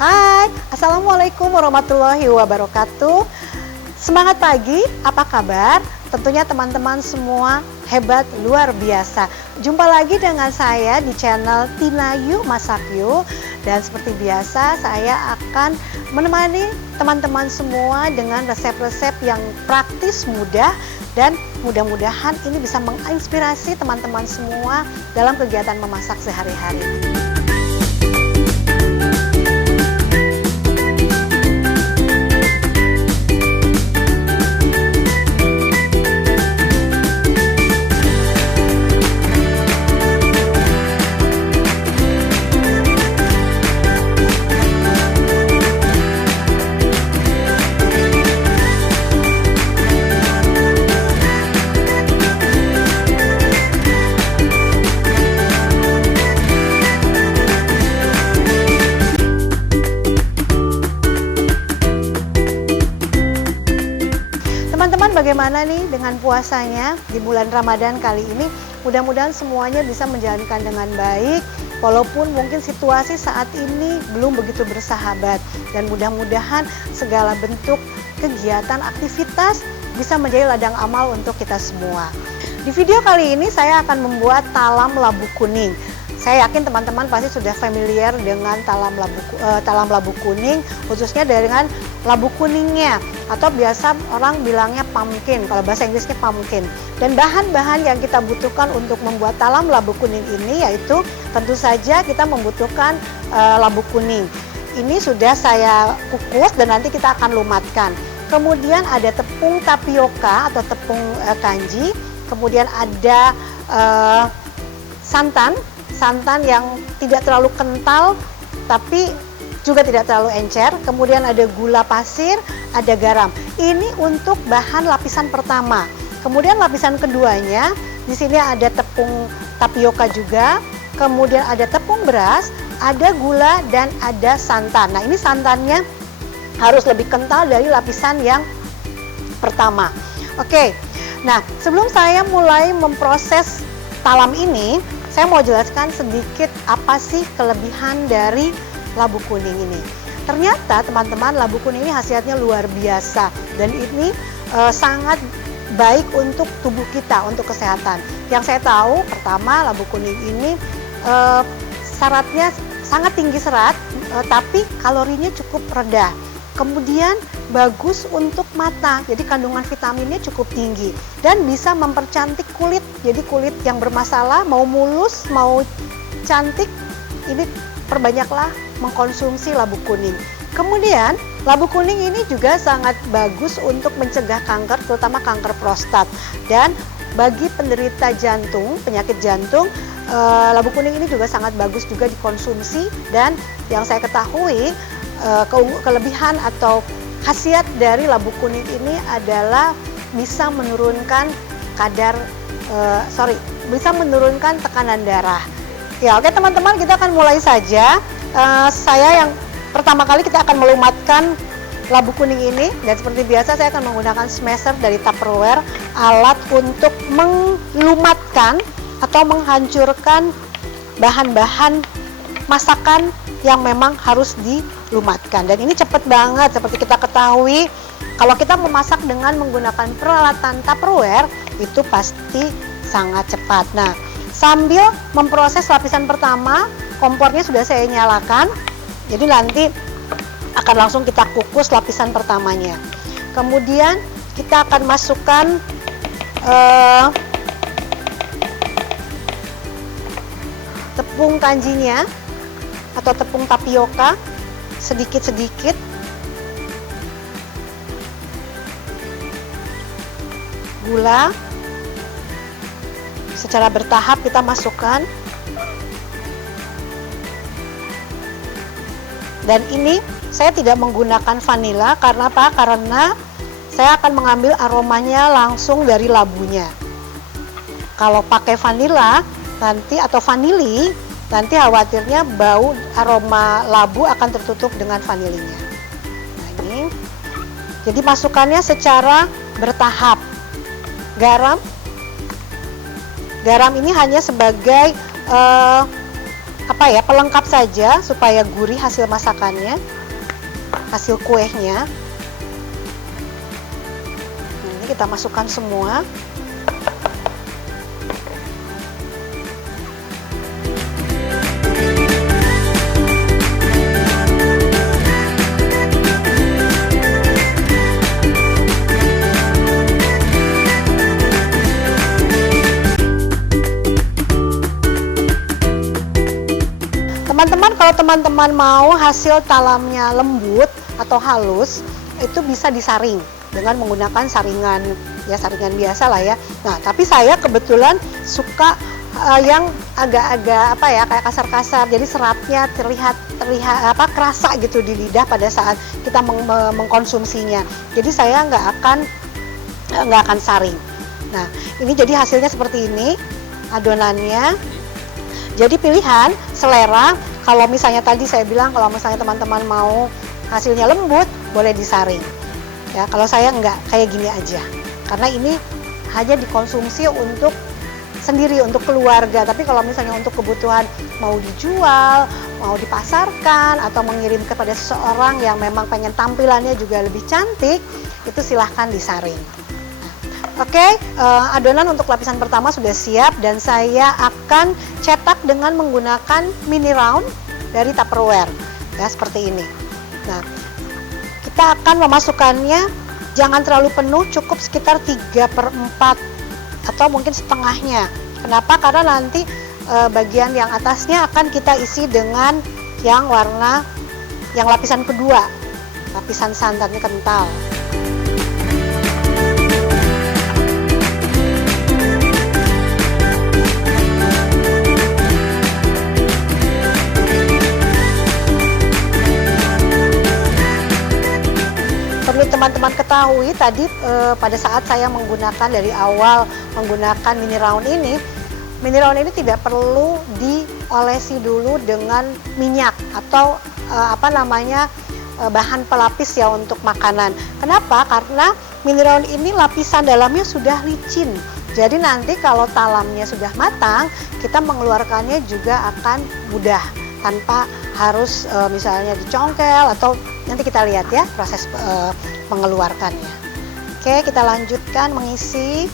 Hai, Assalamualaikum warahmatullahi wabarakatuh. Semangat pagi, apa kabar? Tentunya teman-teman semua hebat, luar biasa. Jumpa lagi dengan saya di channel Tina Yu Masak Yu. Dan seperti biasa, saya akan menemani teman-teman semua dengan resep-resep yang praktis, mudah, dan mudah-mudahan ini bisa menginspirasi teman-teman semua dalam kegiatan memasak sehari-hari. Teman-teman, bagaimana nih dengan puasanya di bulan Ramadan kali ini? Mudah-mudahan semuanya bisa menjalankan dengan baik, walaupun mungkin situasi saat ini belum begitu bersahabat. Dan mudah-mudahan segala bentuk kegiatan, aktivitas bisa menjadi ladang amal untuk kita semua. Di video kali ini saya akan membuat talam labu kuning. Saya yakin teman-teman pasti sudah familiar dengan talam labu kuning, khususnya dengan labu kuningnya, atau biasa orang bilangnya pumpkin, kalau bahasa Inggrisnya pumpkin. Dan bahan-bahan yang kita butuhkan untuk membuat talam labu kuning ini yaitu tentu saja kita membutuhkan labu kuning. Ini sudah saya kukus dan nanti kita akan lumatkan. Kemudian ada tepung tapioka atau tepung kanji, kemudian ada santan yang tidak terlalu kental tapi juga tidak terlalu encer. Kemudian ada gula pasir, ada garam. Ini untuk bahan lapisan pertama. Kemudian lapisan keduanya, di sini ada tepung tapioka juga, kemudian ada tepung beras, ada gula dan ada santan. Nah, ini santannya harus lebih kental dari lapisan yang pertama. Oke. Nah, sebelum saya mulai memproses talam ini, saya mau jelaskan sedikit apa sih kelebihan dari labu kuning ini. Ternyata teman-teman, labu kuning ini khasiatnya luar biasa dan ini sangat baik untuk tubuh kita, untuk kesehatan. Yang saya tahu, pertama, labu kuning ini syaratnya sangat tinggi serat, tapi kalorinya cukup rendah. Kemudian bagus untuk mata, jadi kandungan vitaminnya cukup tinggi dan bisa mempercantik kulit. Jadi kulit yang bermasalah, mau mulus, mau cantik, ini perbanyaklah mengkonsumsi labu kuning. Kemudian labu kuning ini juga sangat bagus untuk mencegah kanker, terutama kanker prostat. Dan bagi penderita jantung, penyakit jantung, labu kuning ini juga sangat bagus juga dikonsumsi. Dan yang saya ketahui, kelebihan atau khasiat dari labu kuning ini adalah bisa menurunkan bisa menurunkan tekanan darah. Ya, oke teman-teman, kita akan mulai saja. Saya yang pertama kali kita akan melumatkan labu kuning ini, dan seperti biasa saya akan menggunakan smasher dari Tupperware, alat untuk melumatkan atau menghancurkan bahan-bahan masakan yang memang harus dilumatkan. Dan ini cepat banget, seperti kita ketahui, kalau kita memasak dengan menggunakan peralatan Tupperware itu pasti sangat cepat. Nah, sambil memproses lapisan pertama, kompornya sudah saya nyalakan, jadi nanti akan langsung kita kukus lapisan pertamanya. Kemudian kita akan masukkan tepung kanjinya atau tepung tapioka sedikit-sedikit. Gula secara bertahap kita masukkan. Dan ini saya tidak menggunakan vanila, karena apa? Karena saya akan mengambil aromanya langsung dari labunya. Kalau pakai vanila nanti atau vanili, nanti khawatirnya bau aroma labu akan tertutup dengan vanilinya. Nah, ini jadi masukannya secara bertahap. Garam ini hanya sebagai apa ya, pelengkap saja supaya gurih hasil masakannya, hasil kuehnya. Nah, ini kita masukkan semua. Teman-teman, kalau teman-teman mau hasil talamnya lembut atau halus, itu bisa disaring dengan menggunakan saringan, ya saringan biasa lah ya. Nah, tapi saya kebetulan suka yang agak-agak apa ya, kayak kasar-kasar, jadi seratnya terlihat apa, kerasa gitu di lidah pada saat kita mengkonsumsinya. Jadi saya nggak akan saring. Nah, ini jadi hasilnya seperti ini adonannya. Jadi pilihan selera. Kalau misalnya tadi saya bilang, kalau misalnya teman-teman mau hasilnya lembut, boleh disaring. Ya, kalau saya enggak, kayak gini aja. Karena ini hanya dikonsumsi untuk sendiri, untuk keluarga. Tapi kalau misalnya untuk kebutuhan mau dijual, mau dipasarkan, atau mengirim kepada seseorang yang memang pengen tampilannya juga lebih cantik, itu silahkan disaring. Oke, adonan untuk lapisan pertama sudah siap dan saya akan cetak dengan menggunakan mini round dari Tupperware, ya seperti ini. Nah, kita akan memasukkannya jangan terlalu penuh, cukup sekitar 3/4 atau mungkin setengahnya. Kenapa? Karena nanti bagian yang atasnya akan kita isi dengan yang warna yang lapisan kedua, lapisan santannya kental. Perlu teman-teman ketahui tadi pada saat saya menggunakan dari awal menggunakan mini round ini tidak perlu diolesi dulu dengan minyak atau bahan pelapis ya untuk makanan. Kenapa? Karena mini round ini lapisan dalamnya sudah licin. Jadi nanti kalau talamnya sudah matang, kita mengeluarkannya juga akan mudah tanpa harus misalnya dicongkel atau nanti kita lihat ya proses mengeluarkannya. Oke, kita lanjutkan mengisi.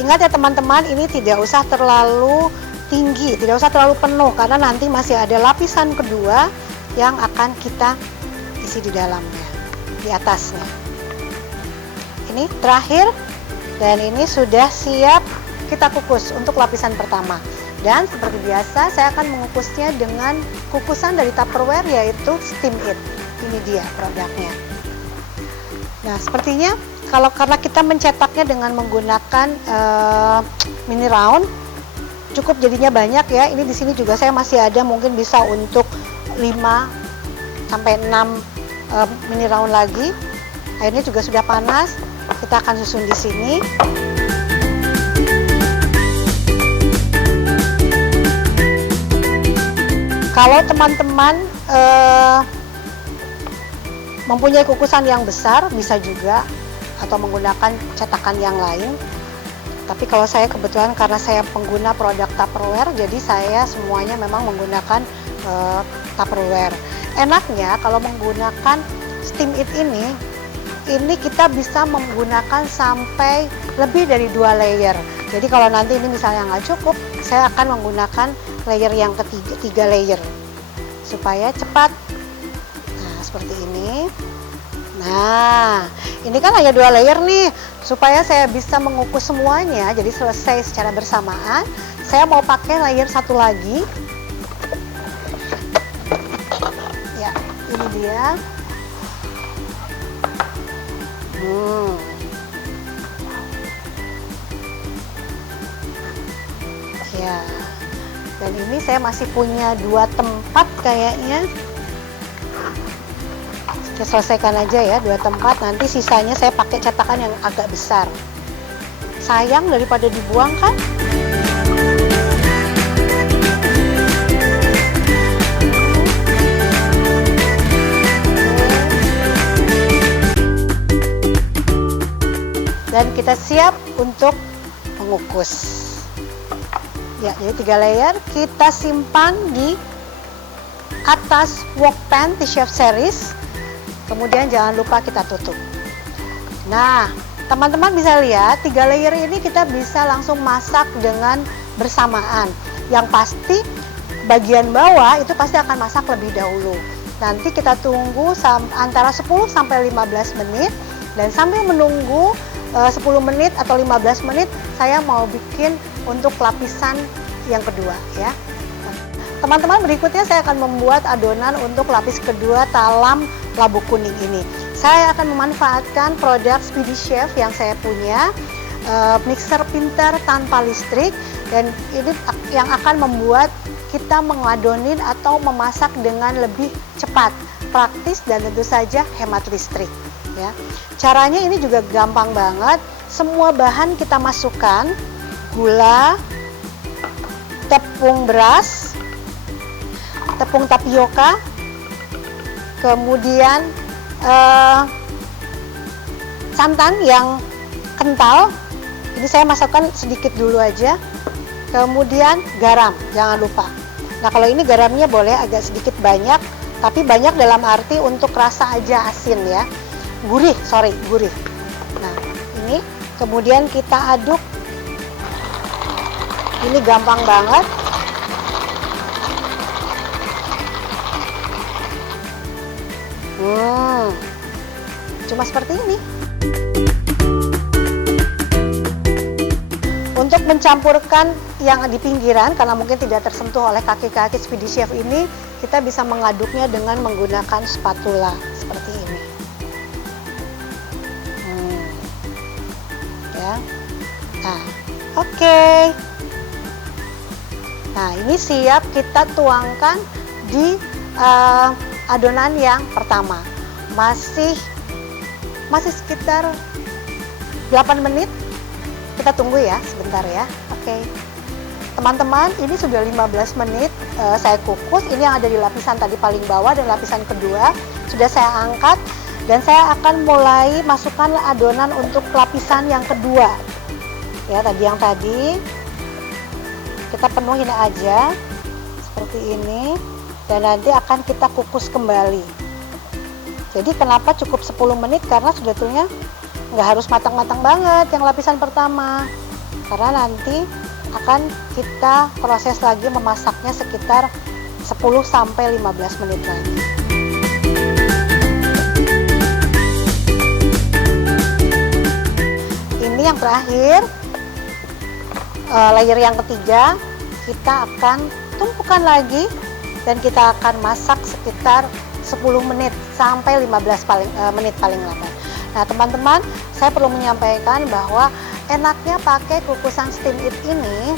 Ingat ya teman-teman, ini tidak usah terlalu tinggi, tidak usah terlalu penuh karena nanti masih ada lapisan kedua yang akan kita isi di dalamnya, di atasnya. Ini terakhir dan ini sudah siap kita kukus untuk lapisan pertama. Dan seperti biasa saya akan mengukusnya dengan kukusan dari Tupperware yaitu Steam It. Ini dia produknya. Nah, sepertinya karena kita mencetaknya dengan menggunakan mini round, cukup jadinya banyak ya. Ini di sini juga saya masih ada, mungkin bisa untuk 5 sampai 6 mini round lagi. Airnya juga sudah panas. Kita akan susun di sini. Kalau teman-teman mempunyai kukusan yang besar, bisa juga atau menggunakan cetakan yang lain. Tapi kalau saya kebetulan karena saya pengguna produk Tupperware, jadi saya semuanya memang menggunakan Tupperware. Enaknya kalau menggunakan Steam It ini kita bisa menggunakan sampai lebih dari 2 layer. Jadi kalau nanti ini misalnya nggak cukup, saya akan menggunakan layer yang ketiga layer supaya cepat. Nah, seperti ini. Nah, ini kan hanya 2 layer nih, supaya saya bisa mengukus semuanya jadi selesai secara bersamaan. Saya mau pakai layer satu lagi. Ya, ini dia. Ya, dan ini saya masih punya 2 tempat kayaknya. Kita selesaikan aja ya 2 tempat, nanti sisanya saya pakai cetakan yang agak besar. Sayang daripada dibuang kan. Dan kita siap untuk mengukus. Ya, jadi 3 layer kita simpan di atas wok pan T-Chef series. Kemudian jangan lupa kita tutup. Nah, teman-teman bisa lihat 3 layer ini kita bisa langsung masak dengan bersamaan. Yang pasti bagian bawah itu pasti akan masak lebih dahulu. Nanti kita tunggu antara 10 sampai 15 menit, dan sambil menunggu 10 menit atau 15 menit saya mau bikin untuk lapisan yang kedua ya. Teman-teman, berikutnya saya akan membuat adonan untuk lapis kedua talam labu kuning ini. Saya akan memanfaatkan produk Speedy Chef yang saya punya, mixer pintar tanpa listrik, dan ini yang akan membuat kita mengadonin atau memasak dengan lebih cepat, praktis, dan tentu saja hemat listrik ya. Caranya ini juga gampang banget. Semua bahan kita masukkan, gula, tepung beras, tepung tapioka, kemudian santan yang kental. Ini saya masukkan sedikit dulu aja. Kemudian garam, jangan lupa. Nah, kalau ini garamnya boleh agak sedikit banyak, tapi banyak dalam arti untuk rasa aja asin ya. Gurih. Nah, ini kemudian kita aduk. Ini gampang banget. Cuma seperti ini. Untuk mencampurkan yang di pinggiran, karena mungkin tidak tersentuh oleh kaki-kaki Speedy Chef ini, kita bisa mengaduknya dengan menggunakan spatula seperti ini. Ya. Nah, oke. Nah, ini siap kita tuangkan di adonan yang pertama. Masih sekitar 8 menit. Kita tunggu ya sebentar ya. Oke. Teman-teman, ini sudah 15 menit saya kukus. Ini yang ada di lapisan tadi paling bawah dan lapisan kedua sudah saya angkat, dan saya akan mulai masukkan adonan untuk lapisan yang kedua. Ya, tadi kita penuhin aja seperti ini, dan nanti akan kita kukus kembali. Jadi kenapa cukup 10 menit? Karena sebetulnya nggak harus matang-matang banget yang lapisan pertama, karena nanti akan kita proses lagi memasaknya sekitar 10 sampai 15 menit lagi. Ini yang terakhir, layer yang ketiga, kita akan tumpukan lagi dan kita akan masak sekitar 10 menit sampai 15 menit paling lambat. Nah, teman-teman, saya perlu menyampaikan bahwa enaknya pakai kukusan steam it ini,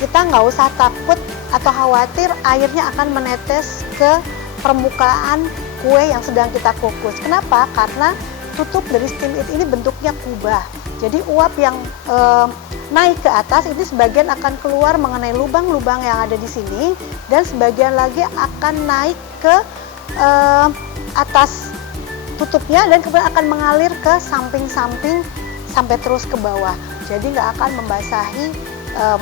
kita nggak usah takut atau khawatir airnya akan menetes ke permukaan kue yang sedang kita kukus. Kenapa? Karena tutup dari steam it ini bentuknya kubah. Jadi uap yang naik ke atas ini sebagian akan keluar mengenai lubang-lubang yang ada di sini, dan sebagian lagi akan naik ke atas tutupnya, dan kemudian akan mengalir ke samping-samping sampai terus ke bawah. Jadi nggak akan membasahi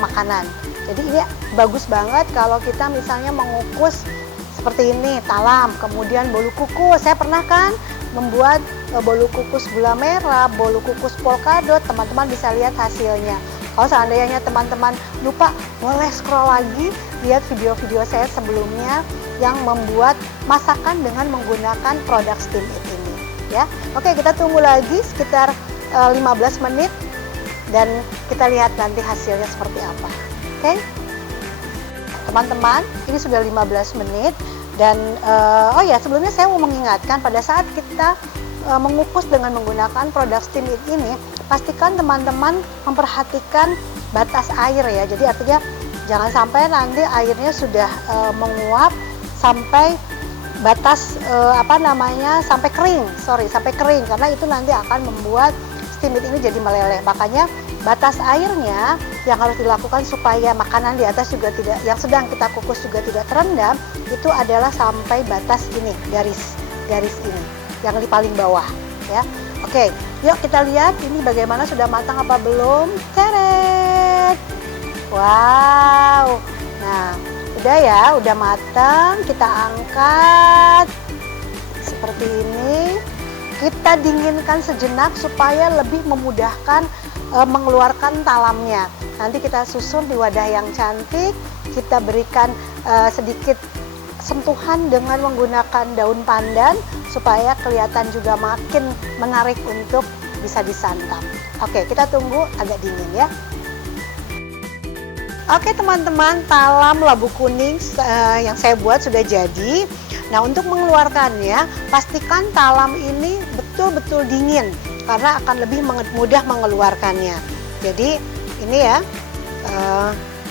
makanan. Jadi ini bagus banget kalau kita misalnya mengukus seperti ini, talam, kemudian bolu kukus. Saya pernah kan membuat bolu kukus gula merah, bolu kukus polkadot. Teman-teman bisa lihat hasilnya. Kalau seandainya teman-teman lupa, boleh scroll lagi, lihat video-video saya sebelumnya yang membuat masakan dengan menggunakan produk steam it ini ya. Oke, kita tunggu lagi sekitar 15 menit dan kita lihat nanti hasilnya seperti apa. Oke, teman-teman, ini sudah 15 menit dan oh ya, sebelumnya saya mau mengingatkan, pada saat kita mengukus dengan menggunakan produk steam it ini, pastikan teman-teman memperhatikan batas air ya. Jadi artinya jangan sampai nanti airnya sudah menguap sampai batas sampai kering, karena itu nanti akan membuat steam it ini jadi meleleh. Makanya batas airnya yang harus dilakukan supaya makanan di atas juga tidak, yang sedang kita kukus juga tidak terendam, itu adalah sampai batas ini, garis ini yang di paling bawah ya. Oke, yuk kita lihat ini bagaimana, sudah matang apa belum. Teret! Wow, nah Udah ya, udah matang, kita angkat seperti ini. Kita dinginkan sejenak supaya lebih memudahkan mengeluarkan talamnya. Nanti kita susun di wadah yang cantik, kita berikan sedikit sentuhan dengan menggunakan daun pandan supaya kelihatan juga makin menarik untuk bisa disantap. Oke, kita tunggu agak dingin ya. Oke teman-teman, talam labu kuning yang saya buat sudah jadi. Nah, untuk mengeluarkannya, pastikan talam ini betul-betul dingin karena akan lebih mudah mengeluarkannya. Jadi ini ya,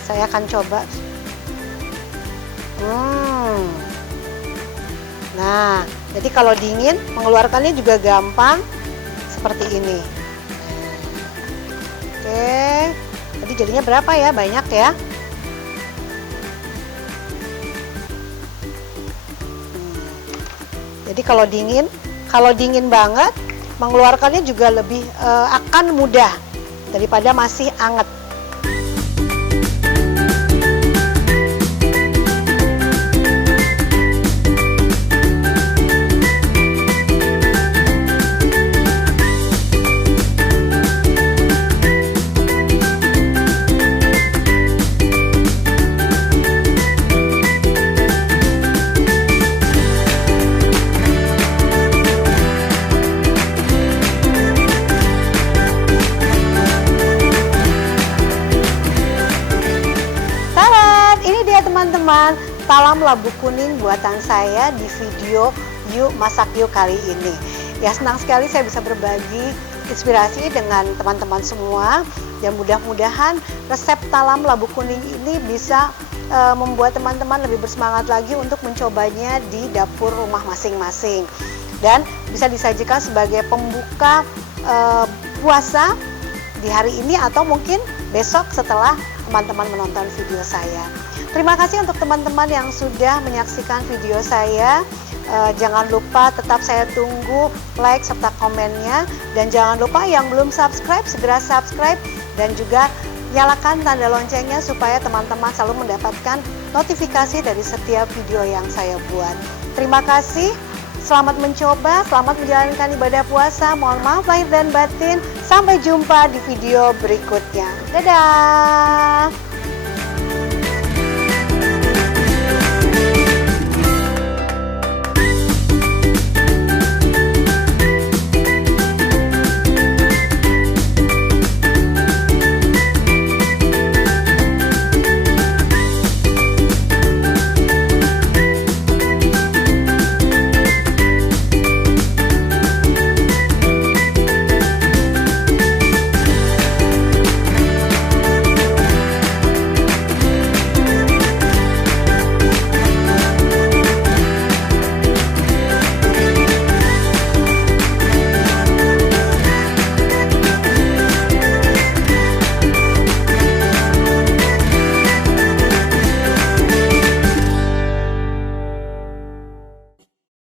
saya akan coba. Nah, jadi kalau dingin mengeluarkannya juga gampang seperti ini. Oke, jadi jadinya berapa ya? Banyak ya. Jadi kalau dingin banget, mengeluarkannya juga lebih akan mudah daripada masih anget. Teman-teman, talam labu kuning buatan saya di video Yuk Masak Yuk kali ini. Ya, senang sekali saya bisa berbagi inspirasi dengan teman-teman semua. Dan mudah-mudahan resep talam labu kuning ini bisa membuat teman-teman lebih bersemangat lagi untuk mencobanya di dapur rumah masing-masing. Dan bisa disajikan sebagai pembuka puasa di hari ini atau mungkin besok setelah teman-teman menonton video saya. Terima kasih untuk teman-teman yang sudah menyaksikan video saya. Jangan lupa tetap saya tunggu like serta komennya. Dan jangan lupa yang belum subscribe, segera subscribe. Dan juga nyalakan tanda loncengnya supaya teman-teman selalu mendapatkan notifikasi dari setiap video yang saya buat. Terima kasih. Selamat mencoba, selamat menjalankan ibadah puasa. Mohon maaf lahir dan batin. Sampai jumpa di video berikutnya. Dadah!